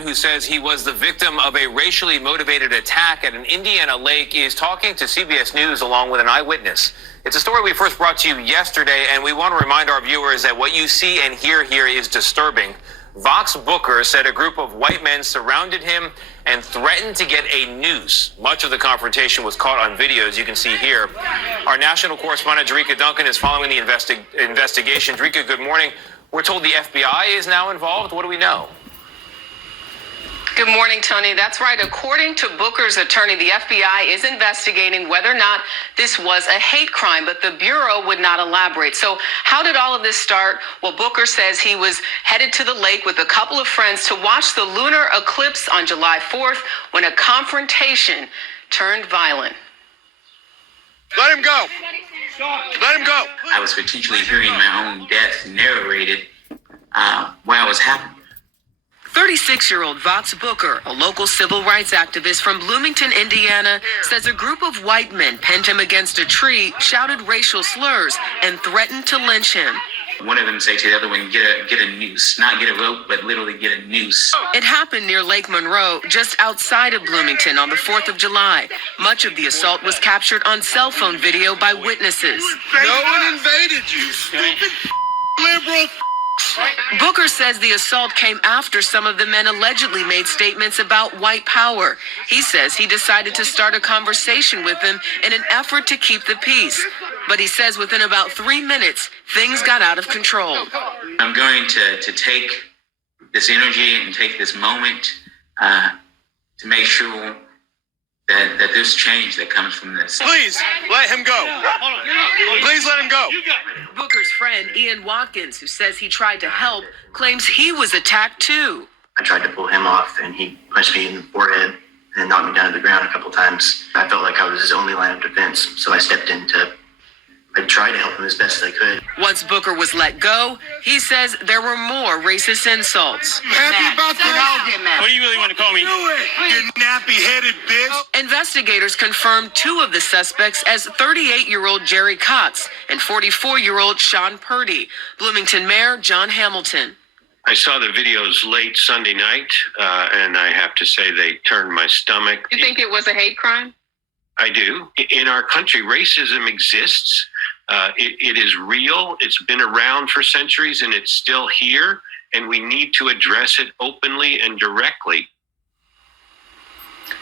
Who says he was the victim of a racially motivated attack at an Indiana lake is talking to CBS News along with an eyewitness. It's a story we first brought to you yesterday, and we want to remind our viewers that what you see and hear here is disturbing. Vox Booker said a group of white men surrounded him and threatened to get a noose. Much of the confrontation was caught on video, as you can see here. Our national correspondent, Jerika Duncan, is following the investigation. Jerika, good morning. We're told the FBI is now involved. What do we know? Good morning, Tony. That's right. According to Booker's attorney, the FBI is investigating whether or not this was a hate crime, but the Bureau would not elaborate. So how did all of this start? Well, Booker says he was headed to the lake with a couple of friends to watch the lunar eclipse on July 4th when a confrontation turned violent. Let him go. Let him go. I was potentially hearing my own death narrated while it was happening. 36-year-old Vox Booker, a local civil rights activist from Bloomington, Indiana, says a group of white men pinned him against a tree, shouted racial slurs, and threatened to lynch him. One of them say to the other one, get a noose. Not get a rope, but literally get a noose. It happened near Lake Monroe, just outside of Bloomington on the 4th of July. Much of the assault was captured on cell phone video by witnesses. No one invaded you, stupid liberal. Booker says the assault came after some of the men allegedly made statements about white power. He says he decided to start a conversation with them in an effort to keep the peace. But he says within about 3 minutes, things got out of control. I'm going to take this energy and take this moment to make sure that there's change that comes from this. Please let him go. Please let him go. Booker's friend, Ian Watkins, who says he tried to help, claims he was attacked too. I tried to pull him off, and he punched me in the forehead and knocked me down to the ground a couple times. I felt like I was his only line of defense, so I stepped in I tried to help him as best as I could. Once Booker was let go, he says there were more racist insults. Happy about that? What do you really want to call me? Do it, you nappy-headed bitch. Investigators confirmed 2 of the suspects as 38-year-old Jerry Kotz and 44-year-old Sean Purdy. Bloomington Mayor John Hamilton. I saw the videos late Sunday night, and I have to say they turned my stomach. You think it was a hate crime? I do. In our country, racism exists. It is real. It's been around for centuries, and it's still here. And we need to address it openly and directly.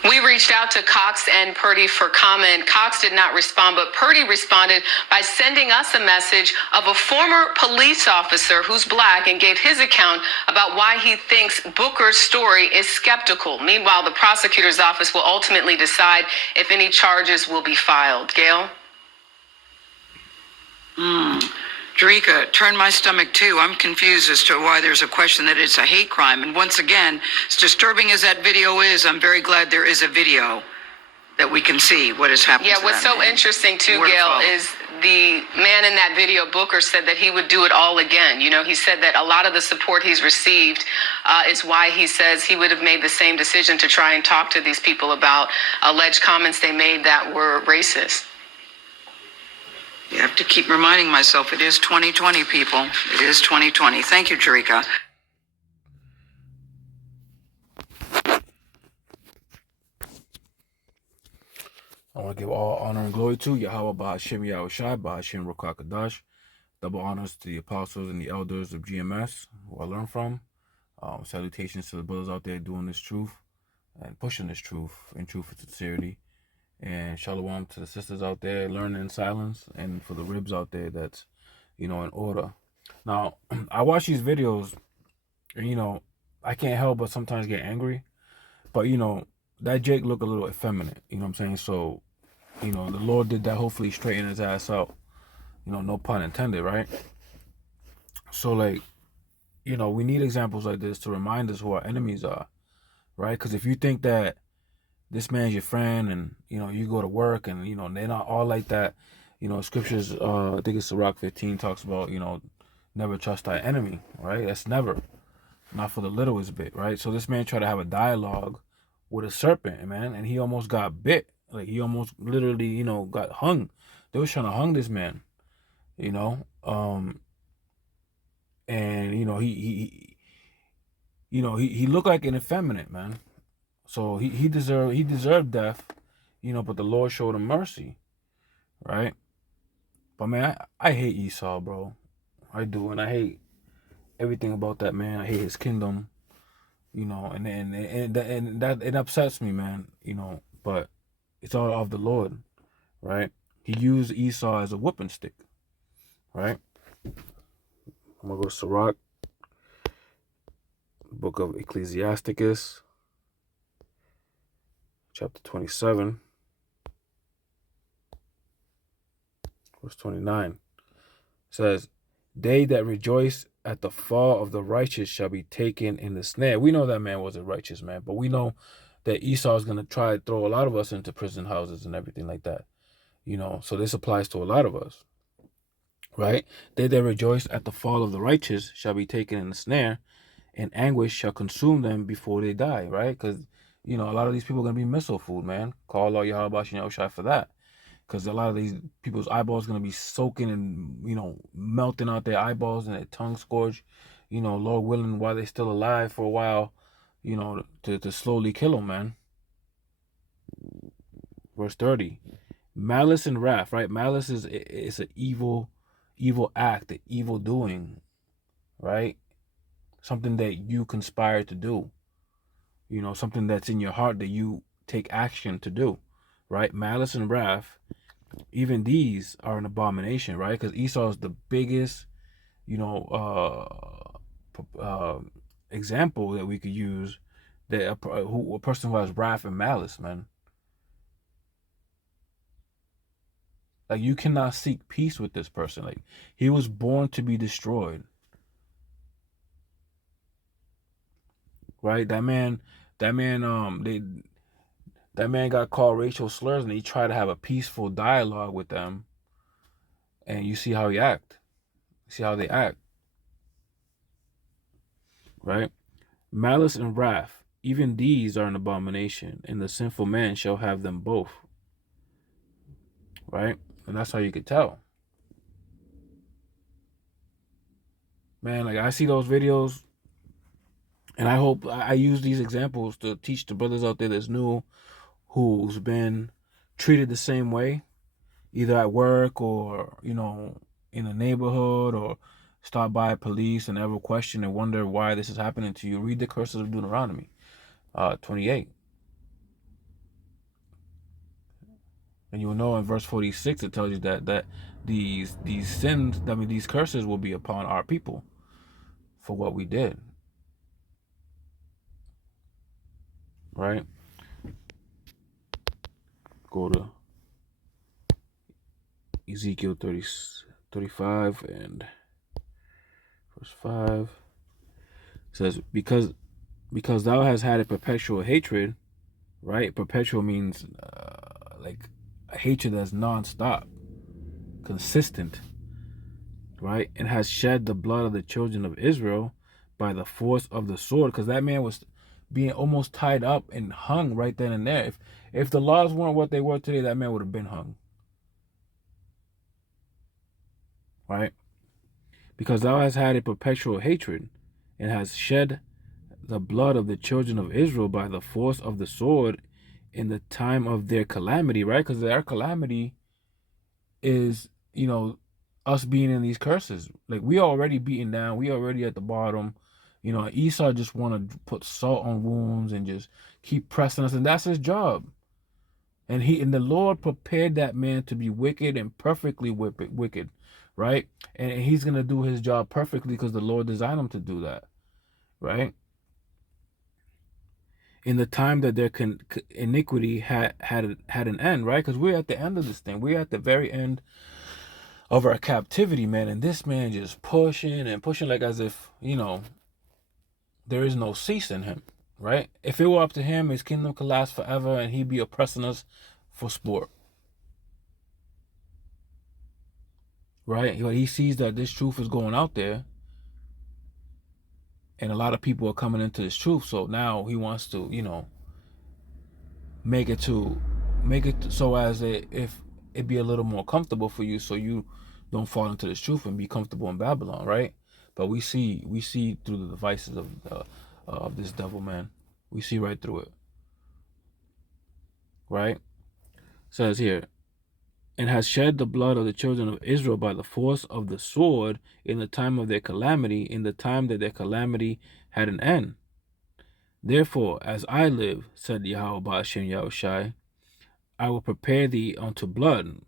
We reached out to Cox and Purdy for comment. Cox did not respond, but Purdy responded by sending us a message of a former police officer who's black and gave his account about why he thinks Booker's story is skeptical. Meanwhile, the prosecutor's office will ultimately decide if any charges will be filed. Gail? Jerika, turn my stomach too. I'm confused as to why there's a question that it's a hate crime. And once again, as disturbing as that video is, I'm very glad there is a video that we can see what has happened. Yeah, what's so interesting too, Gail, is the man in that video, Booker, said that he would do it all again. You know, he said that a lot of the support he's received is why he says he would have made the same decision to try and talk to these people about alleged comments they made that were racist. You have to keep reminding myself, it is 2020, people. It is 2020. Thank you, Jerika. I want to give all honor and glory to Yahweh Ba'ashem Yahushai Ba'ashem Rokakadash. Double honors to the apostles and the elders of GMS, who I learned from. Salutations to the brothers out there doing this truth and pushing this truth in truth and sincerity. And shalom to the sisters out there learning in silence, and for the ribs out there that's, in order. Now, I watch these videos, and, I can't help but sometimes get angry. But, that Jake looked a little effeminate, you know what I'm saying? So, the Lord did that, hopefully straighten his ass out. No pun intended, right? So, we need examples like this to remind us who our enemies are, right? Because if you think that this man's your friend and, you go to work and, they're not all like that. Scriptures, I think it's Sirach 15 talks about, never trust thy enemy, right? That's never. Not for the littlest bit, right? So this man tried to have a dialogue with a serpent, man, and he almost got bit. Like, he almost literally, got hung. They was trying to hung this man, and, he he looked like an effeminate, man. So he deserved death, but the Lord showed him mercy, right? But man, I hate Esau, bro. I do, and I hate everything about that man. I hate his kingdom, and that it upsets me, man. But it's all of the Lord, right? He used Esau as a whooping stick, right? I'm gonna go to Sirach, book of Ecclesiasticus, chapter 27, verse 29. It says, "They that rejoice at the fall of the righteous shall be taken in the snare." We know that man was a righteous man, but we know that Esau is going to try to throw a lot of us into prison houses and everything like that. So this applies to a lot of us, right? They that rejoice at the fall of the righteous shall be taken in the snare, and anguish shall consume them before they die, right? Because, a lot of these people are going to be missile food, man. Call all Yahweh Shai for that. Because a lot of these people's eyeballs going to be soaking and, melting out their eyeballs and their tongue scourge, Lord willing, while they're still alive for a while, to slowly kill them, man. Verse 30. Malice and wrath, right? Malice is an evil act, an evil doing, right? Something that you conspire to do. Something that's in your heart that you take action to do, right? Malice and wrath, even these are an abomination, right? Because Esau is the biggest, example that we could use, that a person who has wrath and malice, man. Like, you cannot seek peace with this person. Like, he was born to be destroyed, right? That man, that man got called racial slurs, and he tried to have a peaceful dialogue with them, and you see how he act. See how they act, right? Malice and wrath, even these are an abomination, and the sinful man shall have them both, right? And that's how you could tell, man. Like, I see those videos, and I hope I use these examples to teach the brothers out there that's new, who's been treated the same way, either at work or, in a neighborhood, or stop by police and ever question and wonder why this is happening to you. Read the curses of Deuteronomy 28. And you'll know in verse 46, it tells you that these sins, these curses will be upon our people for what we did. Right? Go to Ezekiel 35 and verse 5. It says, because thou hast had a perpetual hatred, right? Perpetual means like a hatred that's non-stop, consistent, right? And has shed the blood of the children of Israel by the force of the sword, because that man was being almost tied up and hung right then and there. If the laws weren't what they were today, that man would have been hung, right? Because thou hast had a perpetual hatred, and has shed the blood of the children of Israel by the force of the sword in the time of their calamity, right? Because their calamity is, us being in these curses. Like, we already beaten down, we already at the bottom. Esau just want to put salt on wounds and just keep pressing us, and that's his job. And the Lord prepared that man to be wicked and perfectly wicked, right? And he's gonna do his job perfectly because the Lord designed him to do that, right? In the time that their iniquity had an end, right? Because we're at the end of this thing. We're at the very end of our captivity, man. And this man just pushing and pushing, like as if, there is no cease in him, right? If it were up to him, his kingdom could last forever, and he'd be oppressing us for sport, right? He sees that this truth is going out there, and a lot of people are coming into this truth. So now he wants to, make it so as if it be a little more comfortable for you, so you don't fall into this truth and be comfortable in Babylon, right? But we see through the devices of this devil, man. We see right through it. Right? Says here, and has shed the blood of the children of Israel by the force of the sword in the time of their calamity, in the time that their calamity had an end. Therefore, as I live, said Yahweh Ba'ashem Yahushai, I will prepare thee unto blood.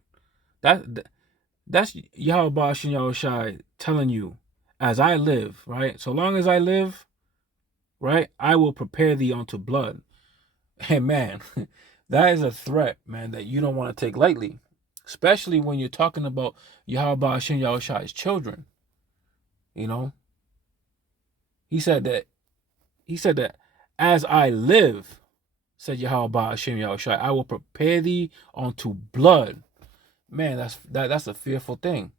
That's Yahweh Ba'ashem Yahushai telling you, as I live, right? So long as I live, right, I will prepare thee unto blood. And man, that is a threat, man, that you don't want to take lightly. Especially when you're talking about Yahweh Ba'ashem Yahushai's children. You know? He said that as I live, said Yahweh Ba'ashem Yahushai, I will prepare thee unto blood. Man, that's a fearful thing.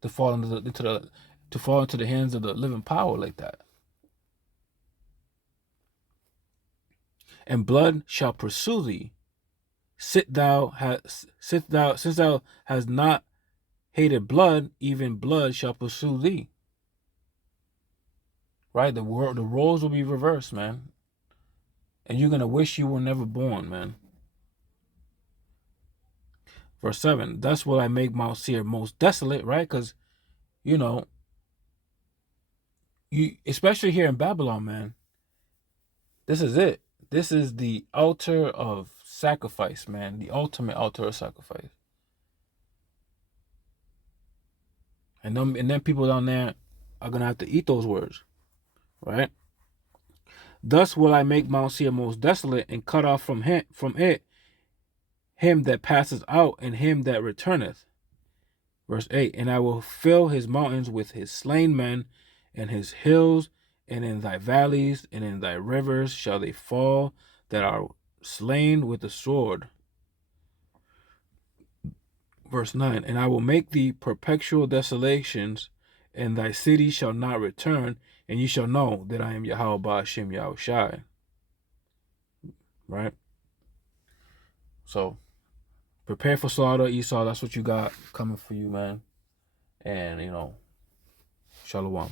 To fall into the hands of the living power like that. And blood shall pursue thee. Since thou hast not hated blood, even blood shall pursue thee. Right? The roles will be reversed, man. And you're gonna wish you were never born, man. Verse 7, thus will I make Mount Seir most desolate, right? Because, you know, especially here in Babylon, man, this is it. This is the altar of sacrifice, man. The ultimate altar of sacrifice. And then people down there are gonna have to eat those words, right? Thus will I make Mount Seir most desolate, and cut off from it him that passes out, and him that returneth. Verse 8, and I will fill his mountains with his slain men, and his hills, and in thy valleys, and in thy rivers shall they fall that are slain with the sword. Verse 9, and I will make thee perpetual desolations, and thy city shall not return, and ye shall know that I am Yahweh Ba'ashem Yahushai. Right? So, prepare for slaughter, Esau. That's what you got coming for you, man. And, Shalom.